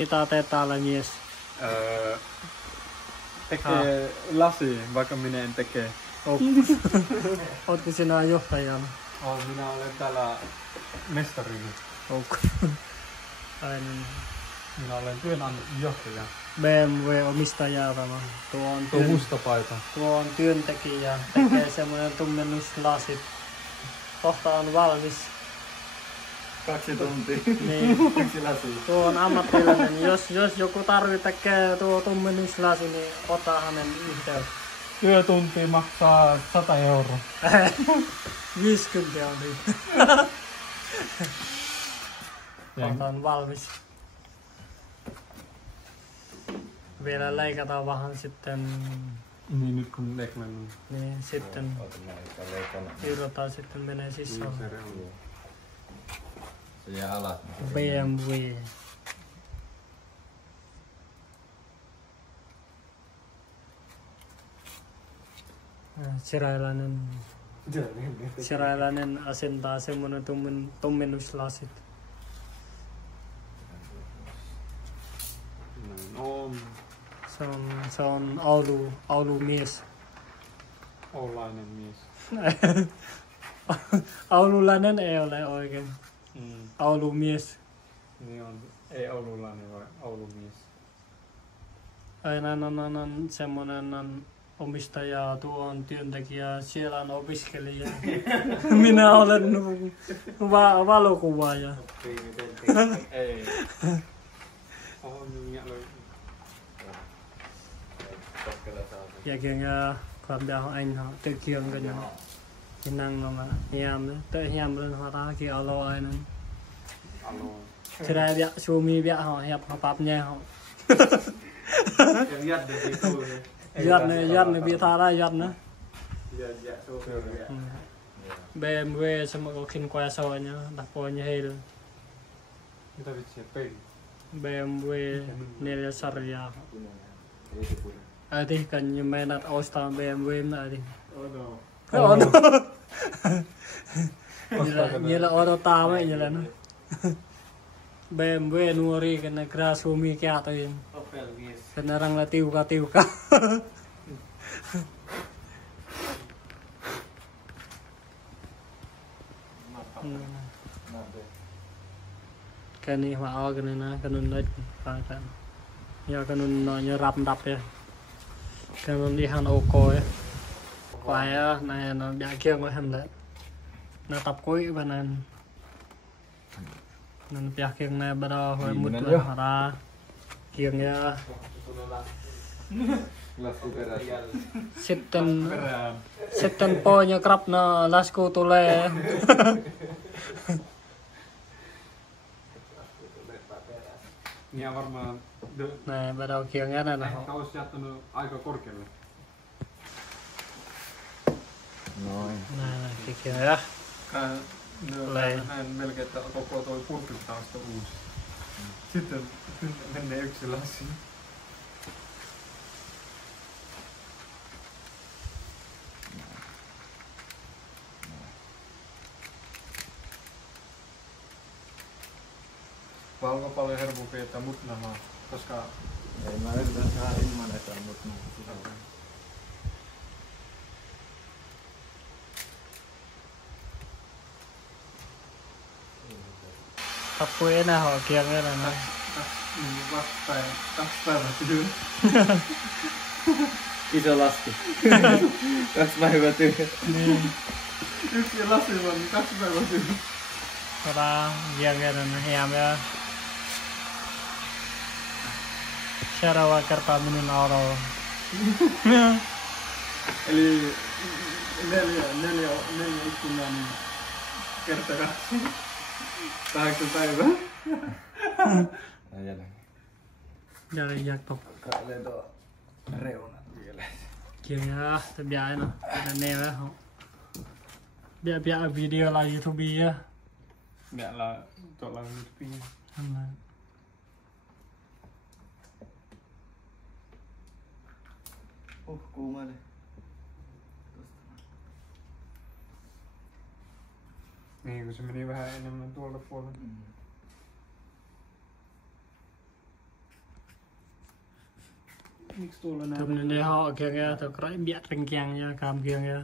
Mitä teet täällä mies? Tekee lasi, vaikka minä en tekee. Ootko sinä johtajana? Minä olen täällä mestarina. Minä olen työnjohtaja. BMW-omistaja tämä. Tuo musta paita. Tuo on työntekijä. Tekee semmoinen tummennuslasit. Kohta on valmis. 2 tuntia. Niin. Yksi lasi. Tuo on ammattilainen. Jos joku tekee tuo tummennuslasi, niin ota hänen yhteyttä. Työtunti maksaa 100 €. 50 on niin. Kohta on valmis. Vielä leikataan vähän sitten. Niin nyt kun leikannut. Niin sitten irrotaan sitten menee sisään. Se jää alas. BMW. Sirailainen asentaa semmonen tummennuslasit. Se on Oulu mies. Oulainen mies. Oululainen ei ole oikein. Oulu mies. Niin on. Ei oululainen vai Oulu mies. Aina on semmonen omistaja, tuo on työntekijä, siellä on opiskelija. Minä olen valokuvaaja. Ei. Ja kaya quan bia anh họ tự kiêng cái nhau kỹ năng nó mà hiểm tự hiểm lên họ ta kia alo ai nữa thế đây bia su mi bia họ hiệp họ bắp nha họ giật này bia tha ra giật nữa BMW sama có kinh qua soi nhá đặt po như hay luôn BMW này là Saria thì cần như mấy đặt All-Star BMW lại đi. Như là auto tao ấy như là nó. BMW nuori cái này kra sumi kia thôi. Cái này rằng là tiêu cả. Cái này họ cái này nó cái nun đấy phải cái. Giờ cái nun nó như rập đập vậy. Cái nó đi hàng ô coi quay này nó đã kia có hầm đấy nó tập cuối bên này nên bia kia này bắt đầu hồi một lần họ ra kia nha sitten ponya krap na lasku tule Ja varmaan này bắt đầu kia nghe này ehkä olisi jättänyt aika korkealle. Noin. này kia ja Näin melkein, että koko toi purkilta on sitä uusi. Sitten menee yksi lasi. Vai onko paljon herkkumpia, että mutnamaa? Koska Ei mä yritän saada ilman, että on mut tập cuối này họ kia nghe là nó kaksi päivää työ. Iso lasku. 2 päivää työ. niin Yksi lasi on 2 päivää työ. ra kia nghe là nó hèm ra seuraava kertaa minun auto. Eli 4 ikkunaa niin kerta 2. 8 päivää. Giờ là giặc tục Kailee tuo reuna vielä. kia nha tập bia nó là nè đó không bia video là YouTube á. Mẹ là tuolla on nyt pieni. Kuumainen. Niin kun se meni vähän enemmän tuolle puolelle. mix tuolla näin. Tämmönen ne haa kieng ja to krai biat ring kieng ja kam kieng ja.